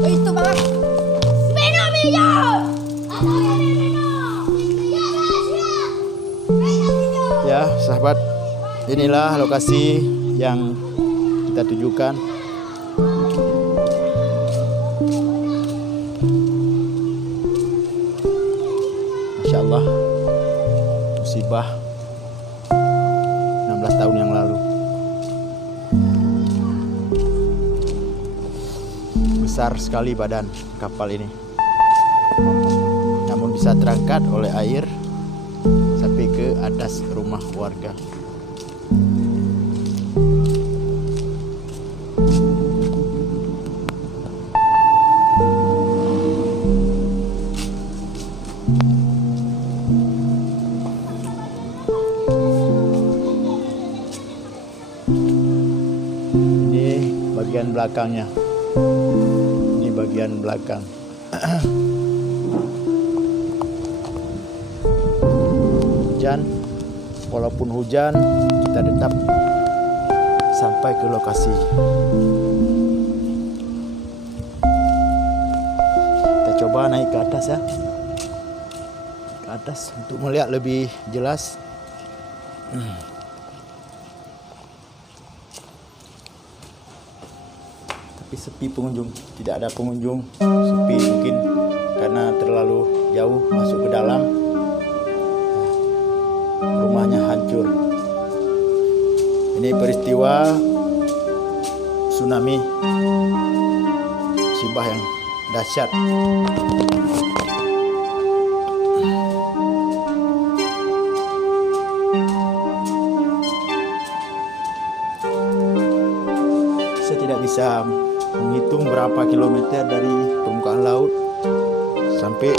Itu banget. Beno video. Ya, sahabat, inilah lokasi yang kita tujukan. Masya Allah, musibah 16 tahun yang lalu. Besar sekali badan kapal ini, namun bisa terangkat oleh air sampai ke atas rumah warga. Ini bagian belakangnya. Ini bagian belakang. Hujan, walaupun hujan, kita tetap sampai ke lokasi. Kita coba naik ke atas ya, ke atas untuk melihat lebih jelas. Tapi sepi pengunjung, tidak ada pengunjung. Sepi mungkin karena terlalu jauh masuk ke dalam. Rumahnya hancur. Ini peristiwa tsunami, musibah yang dahsyat. Saya tidak bisa menghitung berapa kilometer dari permukaan laut sampai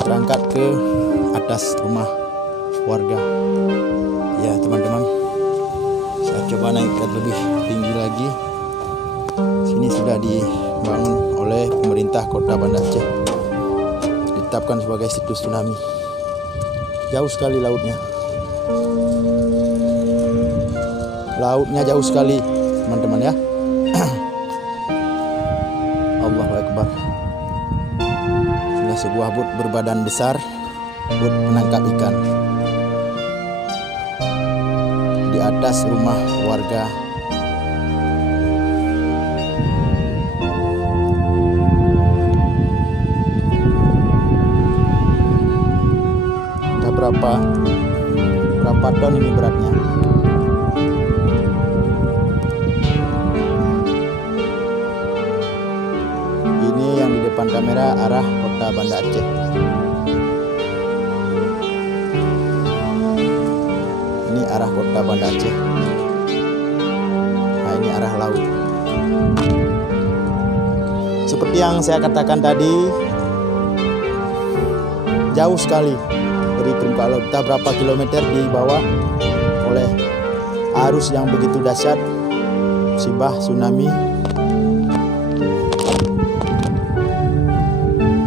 berangkat ke atas rumah warga. Ya teman-teman, saya coba naikkan lebih tinggi lagi. Sini sudah dibangun oleh pemerintah Kota Banda Aceh, ditetapkan sebagai situs tsunami. Jauh sekali lautnya. Lautnya jauh sekali teman-teman ya. Allahu Akbar. Sudah sebuah bot berbadan besar, bot menangkap ikan di atas rumah warga. Entah berapa ton ini beratnya. Ini yang di depan kamera arah Kota Banda Aceh. Ini arah Kota Banda Aceh. Nah, ini arah laut. Seperti yang saya katakan tadi, jauh sekali dari permukaan laut. Kita berapa kilometer di bawah oleh arus yang begitu dahsyat, musibah tsunami.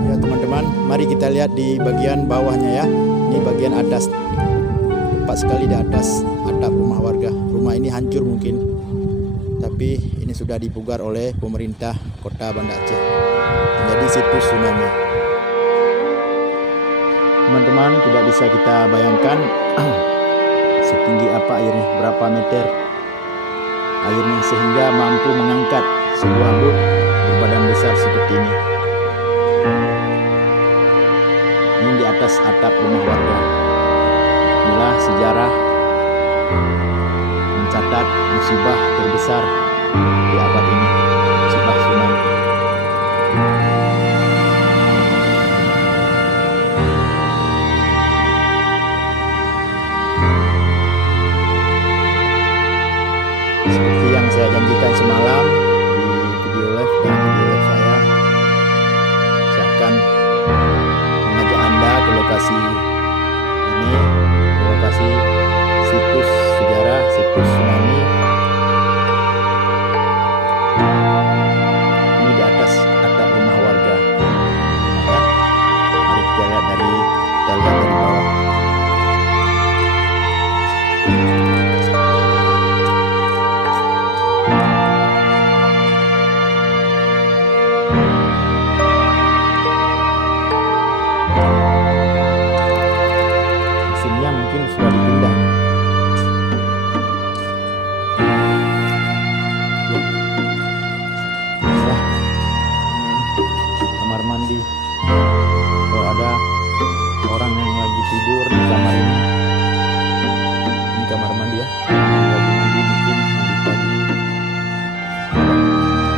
Ya teman-teman, mari kita lihat di bagian bawahnya ya. Ini bagian atas. Tepat sekali di atas atap rumah warga. Rumah ini hancur mungkin, tapi ini sudah dipugar oleh pemerintah Kota Banda Aceh menjadi situs tsunami. Teman-teman, tidak bisa kita bayangkan setinggi apa airnya, berapa meter airnya sehingga mampu mengangkat sebuah bot berbadan besar seperti ini. Ini di atas atap rumah warga. Inilah sejarah mencatat musibah terbesar di abad ini, musibah tsunami. Seperti yang saya janjikan semalam di video live saya akan mengajak Anda ke lokasi ini, lokasi situs sejarah, situs tsunami. orang yang lagi tidur di kamar ini. Ini kamar mandi ya, lagi mandi, mungkin mandi pagi.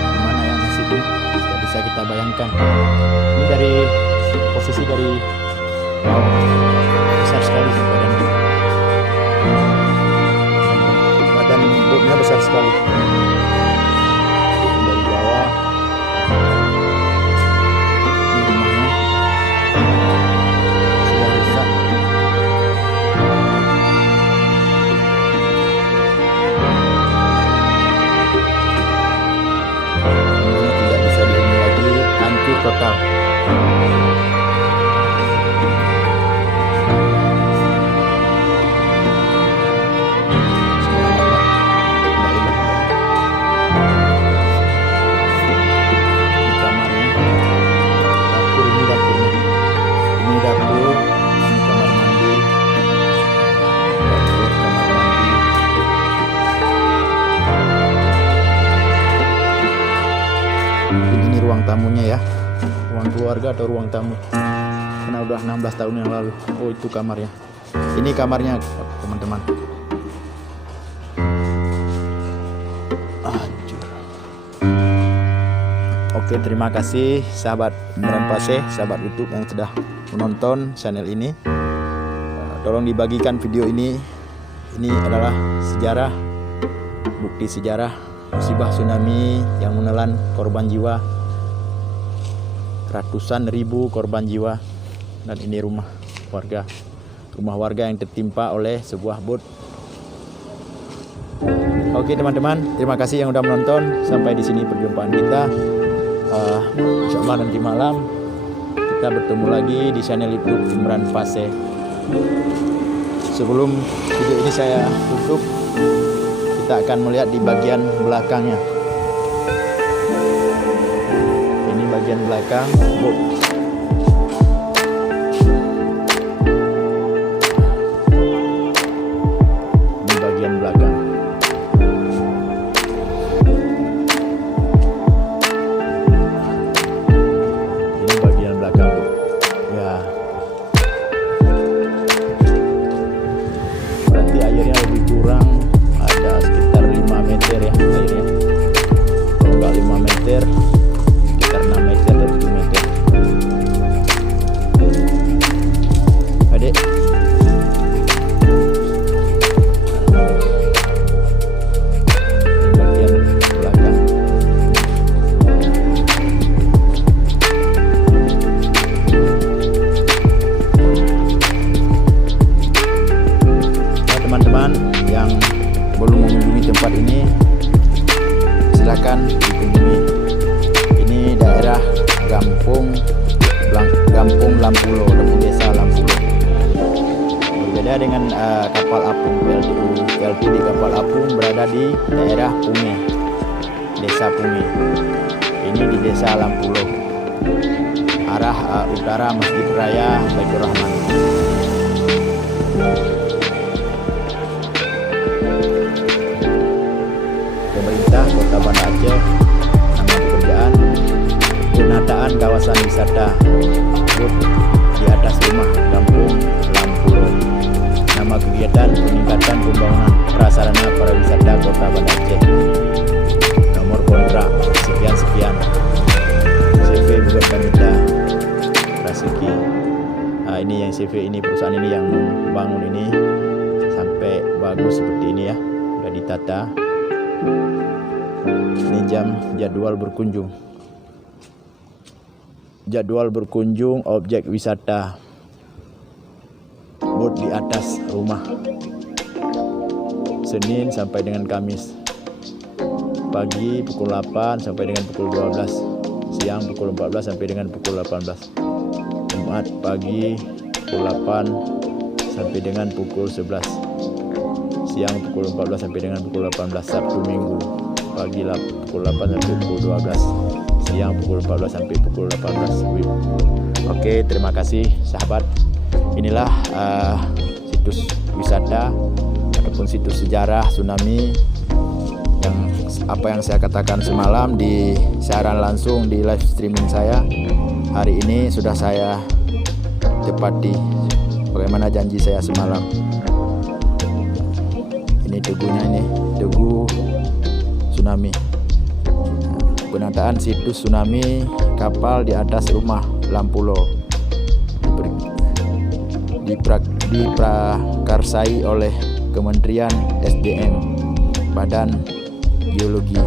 Gimana yang nasibnya, tidak bisa kita bayangkan. Ini dari posisi dari bawah, besar sekali badan botnya besar sekali. Dari bawah ini rumahnya sudah rusak. Rumahnya tidak bisa dihuni lagi, hancur total. Ini ruang tamunya ya, ruang keluarga atau ruang tamu, karena udah 16 tahun yang lalu. Oh, itu kamarnya. Ini kamarnya teman-teman. Hancur. Oke, terima kasih sahabat Merempase, sahabat YouTube yang sudah menonton channel ini. Tolong dibagikan video ini. Ini adalah sejarah, bukti sejarah musibah tsunami yang menelan korban jiwa, ratusan ribu korban jiwa. Dan ini rumah warga yang tertimpa oleh sebuah bot. Oke teman-teman, terima kasih yang udah menonton. Sampai di sini perjumpaan kita. Insyaallah nanti malam kita bertemu lagi di channel YouTube Imran Fase. Sebelum video ini saya tutup, kita akan melihat di bagian belakangnya. Ini bagian belakang bot. Ini bagian belakang. Ini bagian belakang bot. Ya. Berarti airnya lebih kurang. Ada sekitar 5 meter ya airnya. Kalau enggak 5 meter, sekitar 6 meter atau 7 meter. Adik. Ini bagian belakang. Ya teman-teman yang belum mengunjungi tempat ini, silakan dikunjungi. Ini daerah Gampung Lampulo, desa Lampulo. Berbeda dengan kapal apung PLTU kapal apung berada di daerah Punge, desa Punge. Ini di desa Lampulo, arah utara Masjid Raya Baitur Rahman. Pemerintah Kota Banda Aceh, nama pekerjaan penataan kawasan wisata bot di atas rumah Kampung Lampulo. Nama kegiatan peningkatan pembangunan prasarana pariwisata Kota Banda Aceh. Nomor kontrak sekian. CV bukan kita Rasiki. Nah, ini yang CV ini, perusahaan ini yang bangun ini sampai bagus seperti ini ya, udah ditata. Ini jadwal berkunjung objek wisata bot di atas rumah, Senin sampai dengan Kamis, pagi pukul 8 sampai dengan pukul 12, siang pukul 14 sampai dengan pukul 18, Jumat pagi pukul 8 sampai dengan pukul 11, siang pukul 14 sampai dengan pukul 18, Sabtu Minggu pagi pukul 8 sampai pukul 12, siang pukul 14 sampai pukul 18. Oke, terima kasih sahabat. Inilah situs wisata ataupun situs sejarah tsunami yang apa yang saya katakan semalam di siaran langsung di live streaming saya. Hari ini sudah saya tepati bagaimana janji saya semalam. Ini teguhnya, ini teguh tsunami. Penataan situs tsunami kapal di atas rumah Lampulo diprakarsai oleh Kementerian SDM, Badan Geologi.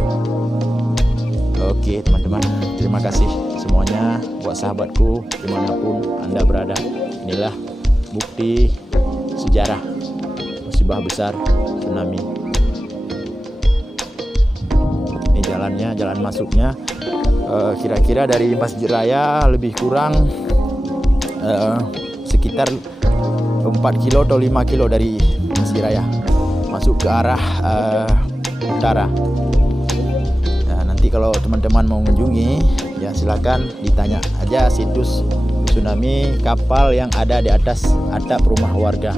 Oke teman-teman, terima kasih semuanya buat sahabatku dimanapun Anda berada. Inilah bukti sejarah musibah besar tsunami. Ini jalannya, jalan masuknya. Kira-kira dari Masjid Raya lebih kurang sekitar 4 kilo atau 5 kilo dari Masjid Raya masuk ke arah utara. Nanti kalau teman-teman mau mengunjungi, ya silakan ditanya aja situs tsunami kapal yang ada di atas atap rumah warga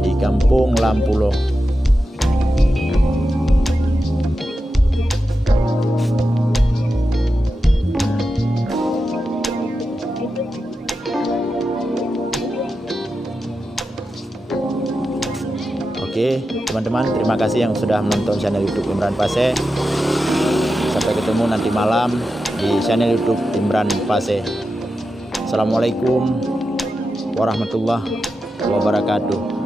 di Kampung Lampulo. Oke teman-teman, terima kasih yang sudah menonton channel YouTube Imran Fase. Sampai ketemu nanti malam di channel YouTube Imran Fase. Assalamualaikum warahmatullahi wabarakatuh.